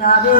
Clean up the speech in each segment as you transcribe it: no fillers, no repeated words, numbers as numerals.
যাবে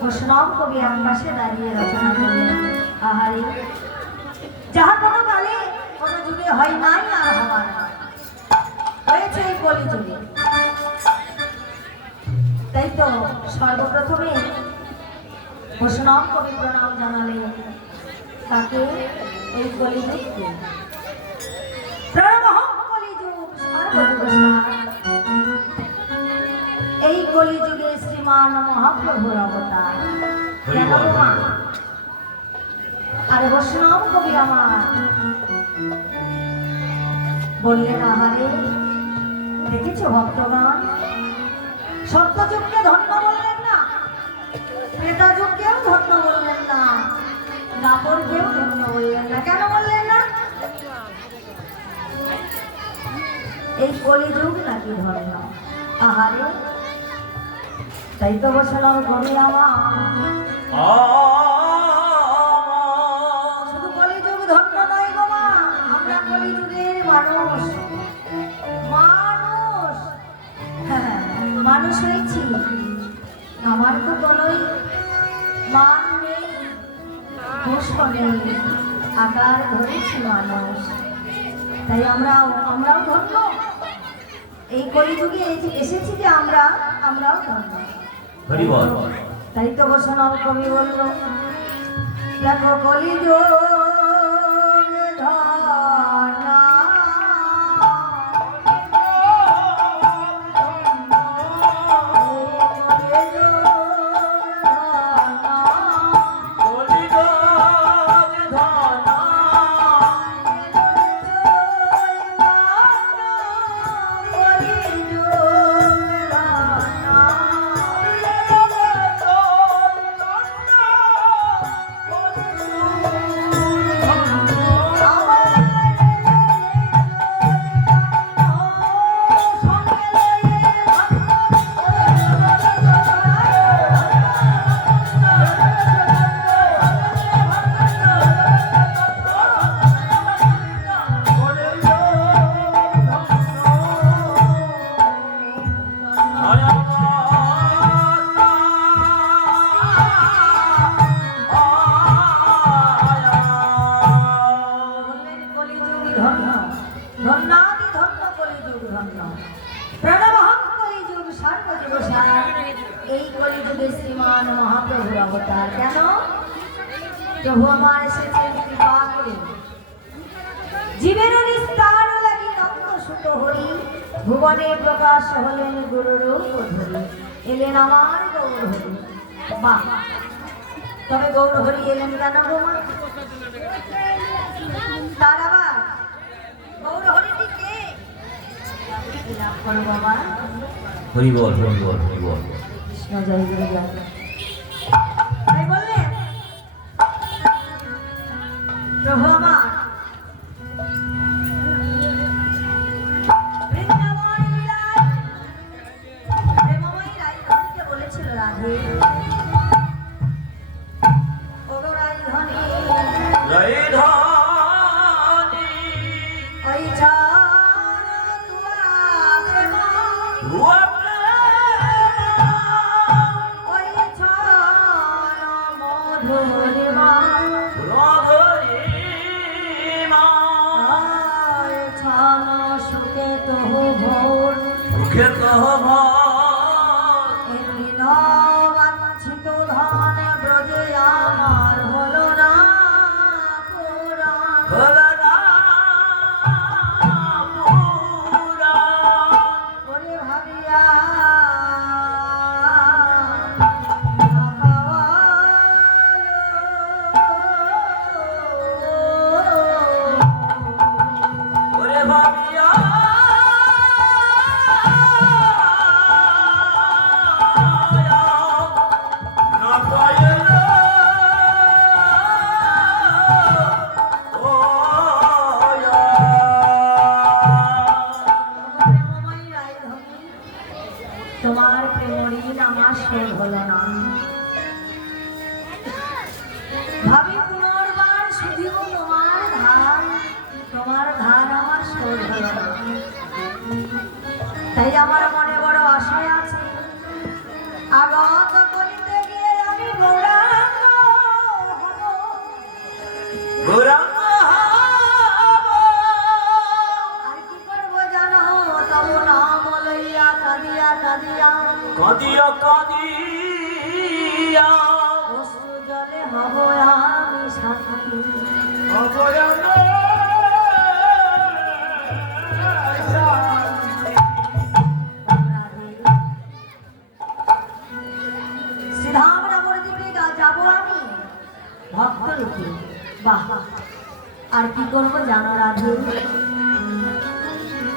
বৈষ্ণব কবি একপাশে দাঁড়িয়ে রচনা করলেন। আহারে, যাহা কোনো কালে কোনো যুগে হয় নাই আর হবার হয়েছে এই কলিযুগে। তাই তো সর্বপ্রথমে বৈষ্ণব কবি প্রণাম জানালেন তাকে, এই কলিযুগকে। প্রণামঃ কলিযুগ সর্বপ্রসার। এই কলিযুগে শ্রীমান মহাপ্রভুর অবতার। কেন মা? আরে বৈষ্ণব কবি আমার বললেন, আহারে দেখেছো ভক্তগণ, সত্যযুগকে ধন্য বললেন না, ত্রেতাযুগকেও ধন্য বললেন না, দাপরকেও ধন্য বললেন না। কেন বললেন না? এই কলিযুগ নাকি ধন্য। আহারে তাই তো বসলাম কবি আমার, শুধু কলিযুগ ধন্য নয় গো মা, আমরা কলিযুগের মানুষ। মানুষ, হ্যাঁ মানুষ হয়েছি। আমার তো কোনোই মান নেই, পুষ্প নেই, আকার ধরেছি মানুষ। তাই আমরাও ধন্য। এই কলিযুগে এসেছি যে আমরাও ধন্য। তাই তো বৈষ্ণব কবি বলল, দেখো কলিযুগ ধন্য এই কলিযুগে শ্রীমান মহাপ্রভুর অবতার। কেন? প্রভু আমার এসেছেন কৃপা করে, জীবের নিস্তার লাগি নন্দ সুত হরি, ভুবনে প্রকাশ হলেন গুরুরূপ ধরি, এলেন আমার গৌর হরি। বাহ, তবে গৌর হরি এলেন কেন গো মা? তার আবার গৌর হরিটি কে? লাভ করো বাবা। হরি বল, হরি বল, হরি বল। কৃষ্ণ জয় জয় জয়। তাই বললেন প্রভু আমার বৃন্দাবন লীলায় প্রেমময়ী রাজধনীকে বলেছিল, রাধে ওগো রাজধনী, ওই বাঞ্ছিত ধন ব্রজে আমার হলো না করে ভাবিয়া তোমার প্রেমঋণ আমার শোধ হলো না, ভাবি পুনর্বার শুধিব তোমার ধার আমার শোধ হলো না। তাই আমার মনে বড় আশায় আছে, আগত করিতে গিয়ে আমি গৌরাঙ্গ হব। আর কি করবো জানো, তব নাম লইয়া কাঁদিয়া কাঁদিয়া কাঁদিয়া কাঁদিয়া অশ্রু জলে হব আমি সাথী। বাহ, আর কি করবো জানো রাধে,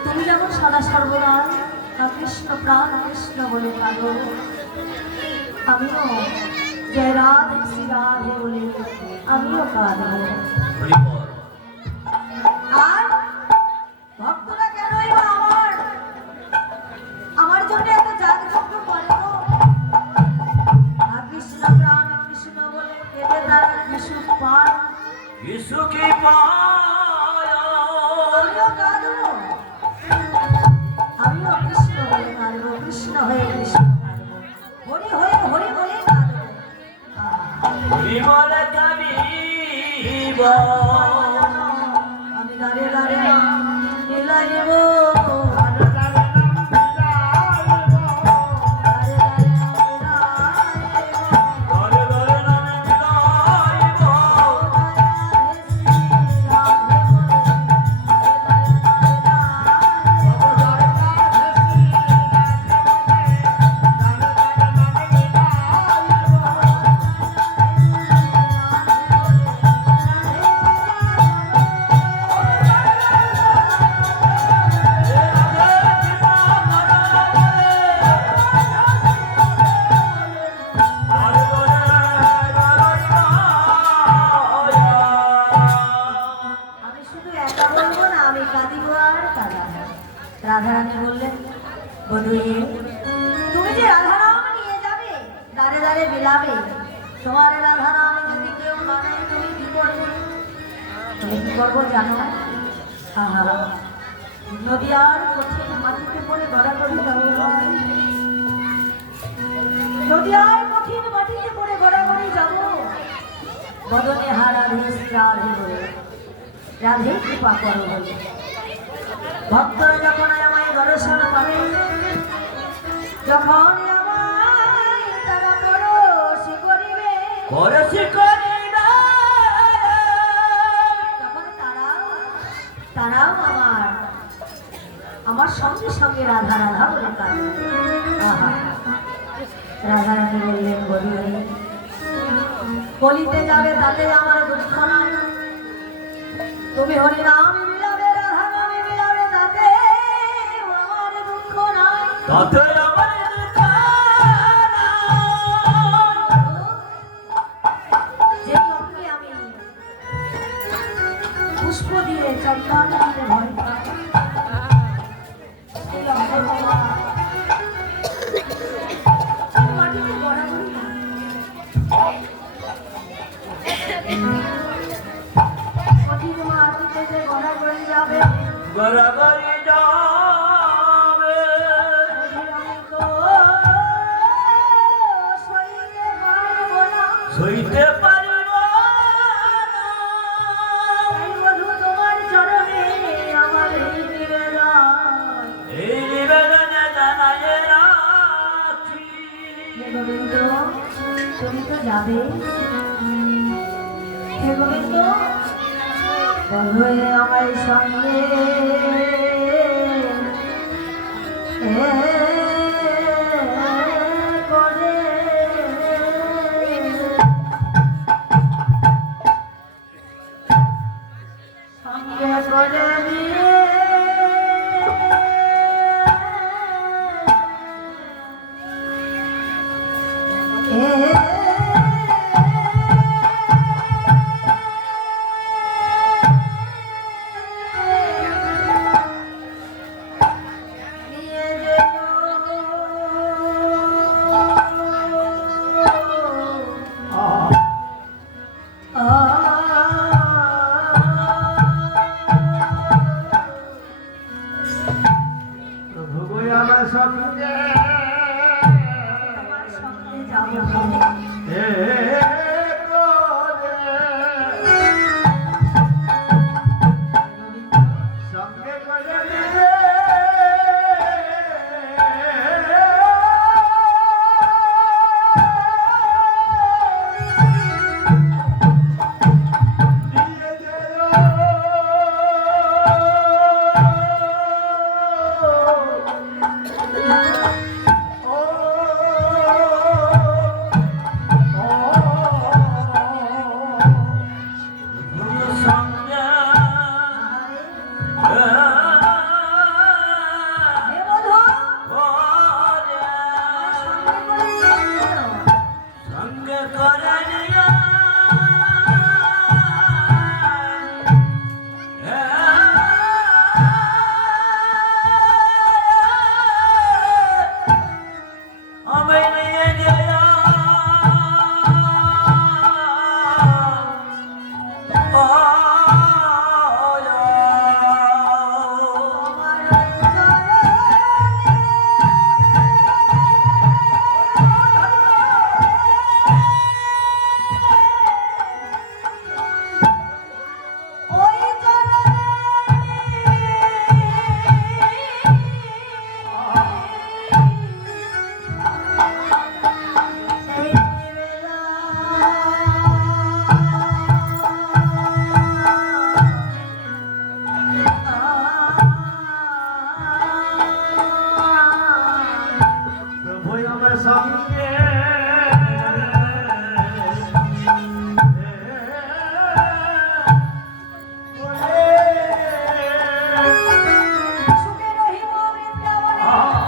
তুমি যেমন সদা সর্বদা কৃষ্ণ প্রাণ কৃষ্ণ বলে কাঁদো, আমিও জয় রাধে শ্রী রাধে বলে আমিও কাঁদবো। হরি বল। আর ভক্তরা কেনই বা আমার জন্য এত জাগযজ্ঞ করে গো? কৃষ্ণ প্রাণ কৃষ্ণ বলে কেঁদে তারা কৃষ্ণ পান, যিশু কি পায় আমিও কাঁদবো, আমিও কৃষ্ণ বলে কাঁদবো, কৃষ্ণ হয়ে কৃষ্ণ কাঁদবো, হরি হয়ে হরি বলে কাঁদবো। হরি বলে কাঁদিব, আমি দাঁড়ে দাঁড়ে মিলাইব, ঘরে ঘরে নামে মিলাইব। আমি শুধু একা বলবো না, আমি কাঁদিব আর কাঁদাবো। রাধারানী বললেন, বধূ তুমি যে রাধারাম নিয়ে যাবে, দাঁড়ে দাঁড়ে বিলাবে, তোমার রাধারানী যদি কেউ মানে তুমি কি করবে? তুমি কি করবো জানো? আহা, নদী আর কঠিন মাটিতে পড়ে গড়াগড়ি যাবো, নদী আর কঠিন মাটিতে পড়ে গড়াগড়ি যাবো, বদনে হারাধে রাধে বলে, রাধে কৃপা করো বলে। ভক্তরা যখন আমায় দর্শন করে, যখন আমায় তারা পরশি করিবে, পরশি করিবে, তখন তারাও আমার সঙ্গে সঙ্গে রাধা রাধা বলে কাঁদবে। আহা, রাধারানী বললেন, বলি বলিতে যাবে তাতে আমার দুঃখ নাই, তুমি হরিনাম মিলাবে রাধা নামে মিলাবে তাতে আমার দুঃখ নাই। তাতে আমার দুঃখ নাই। যে অঙ্গে আমি পুষ্প দিয়ে চন্দন দিয়ে ভয় পাই, সেই অঙ্গ তোমার মাটিতে গড়াগড়ি কঠিন মাটিতে যে গড়াগড়ি যাবে, গড়াগড়ি যাবে, আমি তো সইতে পারবো না। সইতে পারিব না। তাই বধূ তোমার চরণে আমার এই নিবেদন, এই নিবেদনে জানাই রাখি। হে গোবিন্দ তুমি তো যাবে, হে গোবিন্দ বন্ধুয়ে আমার সঙ্গে করে সঙ্গে করে নিয়ে সেই বেলা প্রভু আমার সঙ্গে সুখে রহিব বৃন্দাবনে Oh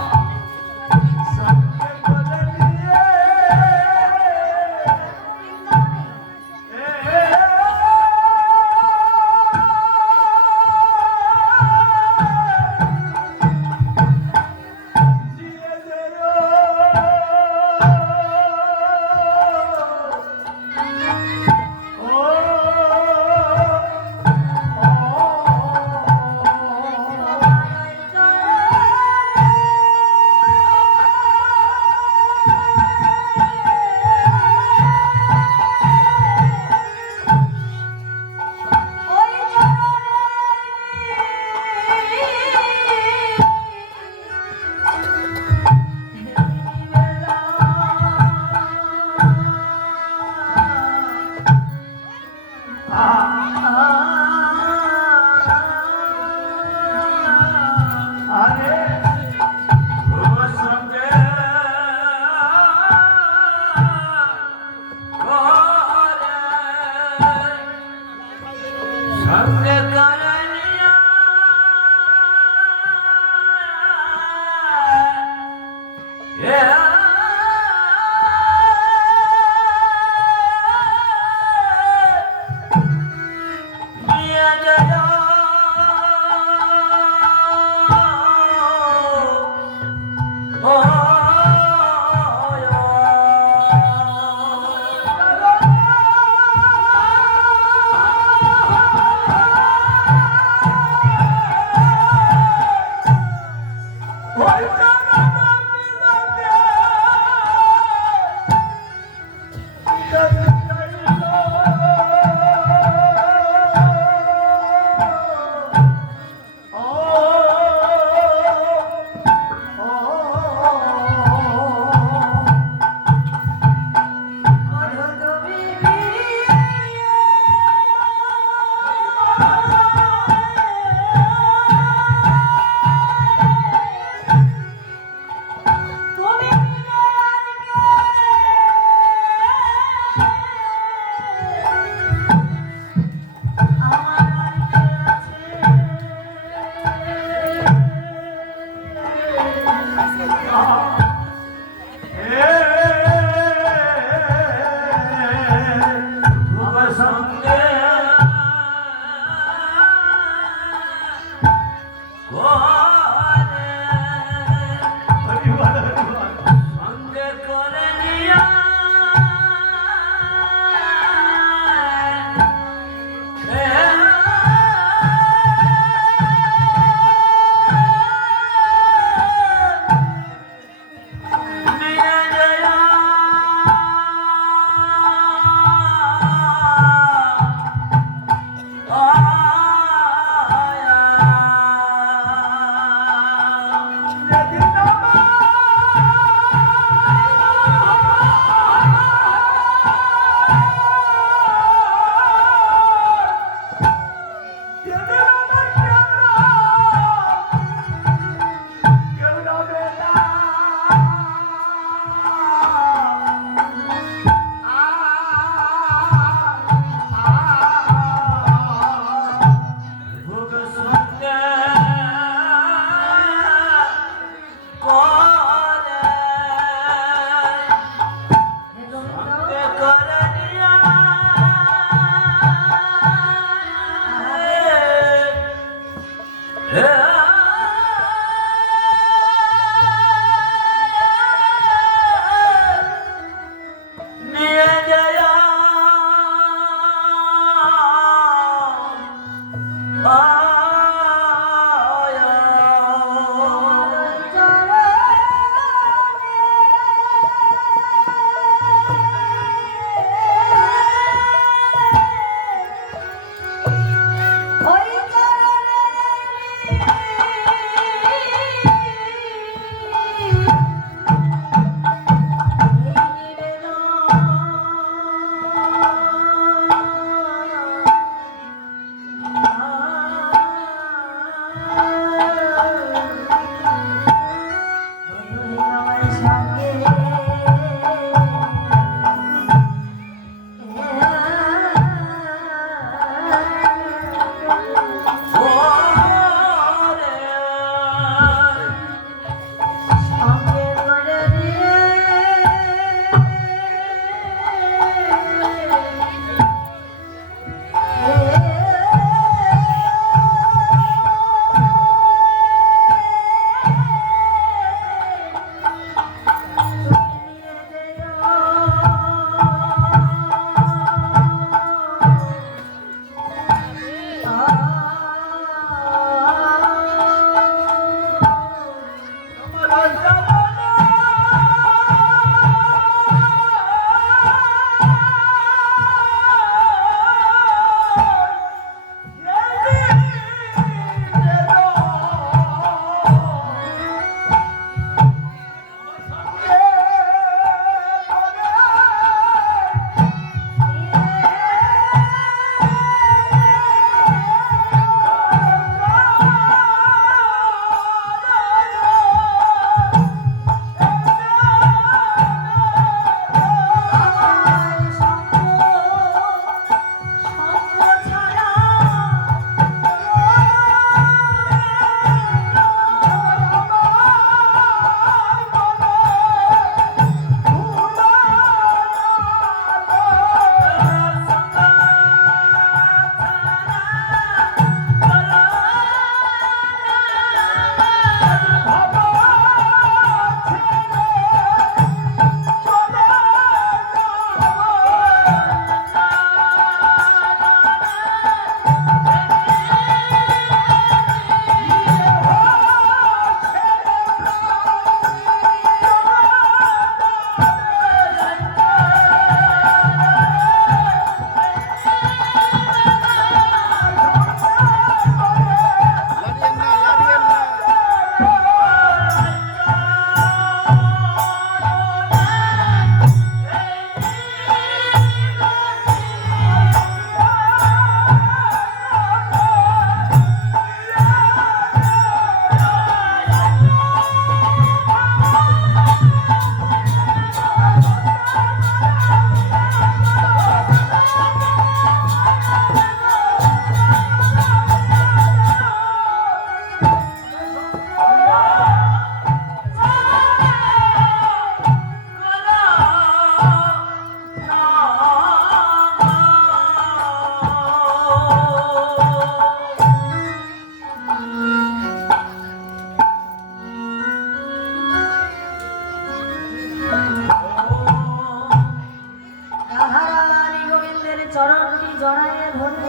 রাধারানী গোবিন্দের চরণটি জড়াইয়ে ধরে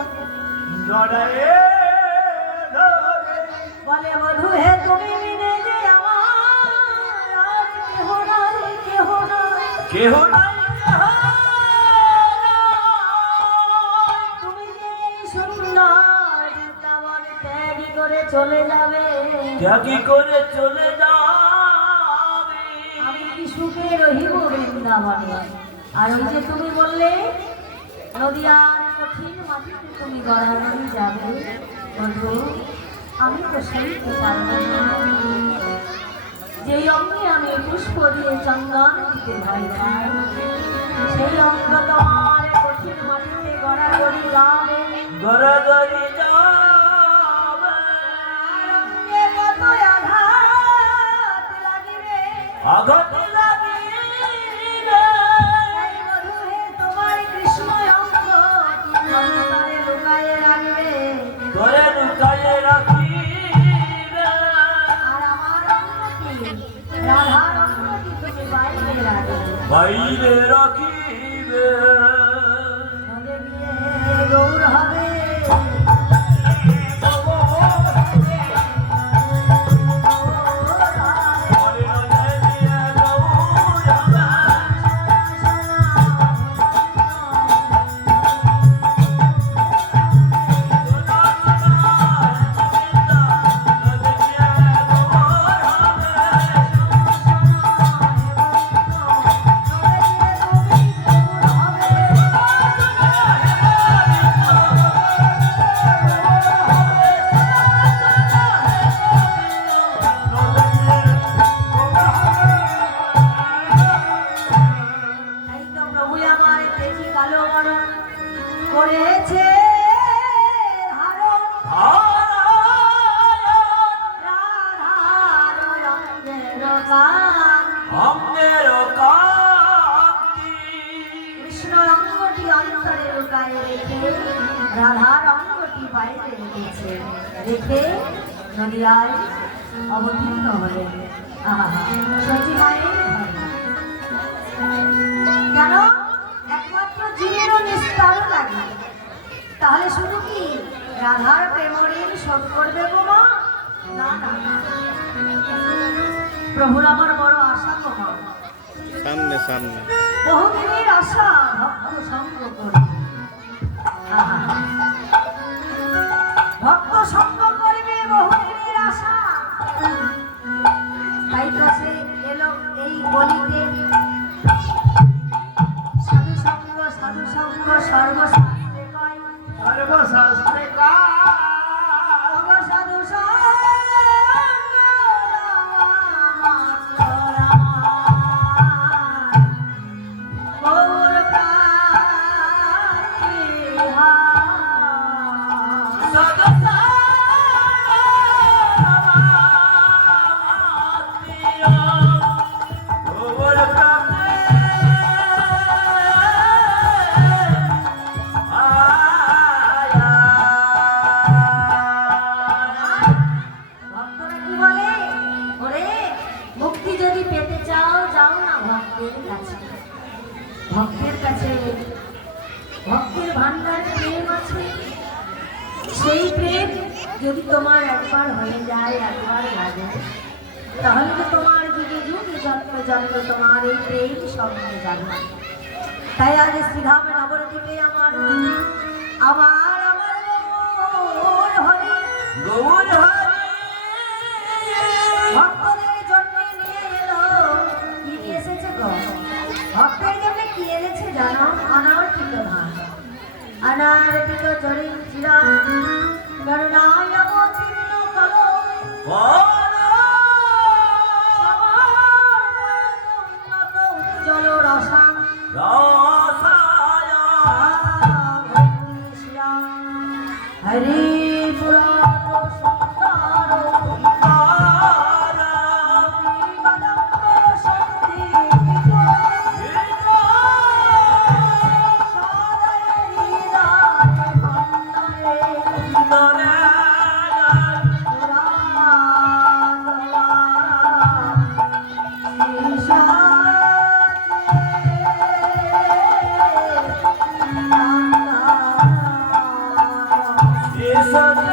জড়ায়ে ধরে বলে বধূ হে তুমি বিনে যে আমার আর কেহ নাই কেহ নাই কেহ নাই তুমি যে এই সুন্দর বৃন্দাবন ত্যাগী করে চলে যাবে ত্যাগী করে চলে যাবে আমি কি সুখে রহিব বৃন্দাবনে আর ওই যে তুমি বললে নদিয়ার কঠিন মাটিতে তুমি গড়াগড়ি যাবে বন্ধু আমি তো শুনতে পারবো না যেই অঙ্গে আমি পুষ্প দিয়ে চন্দন দিতে ভয় পাই সেই অঙ্গ তোমার কঠিন মাটিতে গড়াগড়ি যাবে গড়াগড়ি যাবে আর অঙ্গে কত আঘাত লাগিবে আঘাত লাগিবে তাই বধূ হে তোমার কৃষ্ণ অঙ্গ অন্তরে লুকায়ে রাখবে তোরে লুকায়ে রাখিবে আর আমার অঙ্গটি রাধার অঙ্গটি তুমি বাইরে রাখবে বাইরে রাখিবে নদে গিয়ে গৌর হবে হরে নদে দিয়ে গৌর হবে। তাই তো প্রভু আমার তেজি কালো বরণ করেছে ধারণ রাধার অঙ্গের গান অঙ্গের কান্তি কৃষ্ণ অঙ্গটি অন্তরে লুকায়ে রেখে রাধার অঙ্গটি বাইরে রেখেছে রেখে নদিয়ায় অবতীর্ণ হলেন সচি মায়ের ঘরে। কেন একমাত্র জীবেরও নিস্তার লাগে তাহলে শুধু কি রাধার প্রেমঋণ শোধ করবে গো মা না না না। প্রভুর আমার বড় আশা গো মা সামনে সামনে বহুদিনের আশা ভক্ত সঙ্গ করে ভক্ত সঙ্গ করবে বহুদিনের আশা তাই তো সে এলো এই গলিতে সাধু সঙ্গ সর্বশাস্ত্রে কয় সর্বশাস্ত্রে অগ সাধু সঙ্গ গৌর প্রাণী ভক্তরা কি বলে ওরে মুক্তি যদি পেতে চাও যাও না ভক্তের কাছে ভক্তের কাছে ভক্তের ভান্ডারে প্রেম আছে সেই প্রেম যদি তোমার একবার হয়ে যায় একবার লাগে তাহলে তো তোমার যুগে যুগে জন্ম জন্ম তোমার এই প্রেম সঙ্গে যাবে তাই আজ শ্রীধামে নবদ্বীপে আমার আমার আমার গৌর হরি গৌর হরি ভক্তদের জন্য নিয়ে এলো কি নিয়ে এসেছে গো ভক্তের জন্য কি এনেছে জানো অনার্পিত ধান অনার্পিত জরিন চিরা করুণায় অবতীর্ণ করো উন্নত উজ্জ্বল রসাম হরি পুরাণ সুন্দর সাজে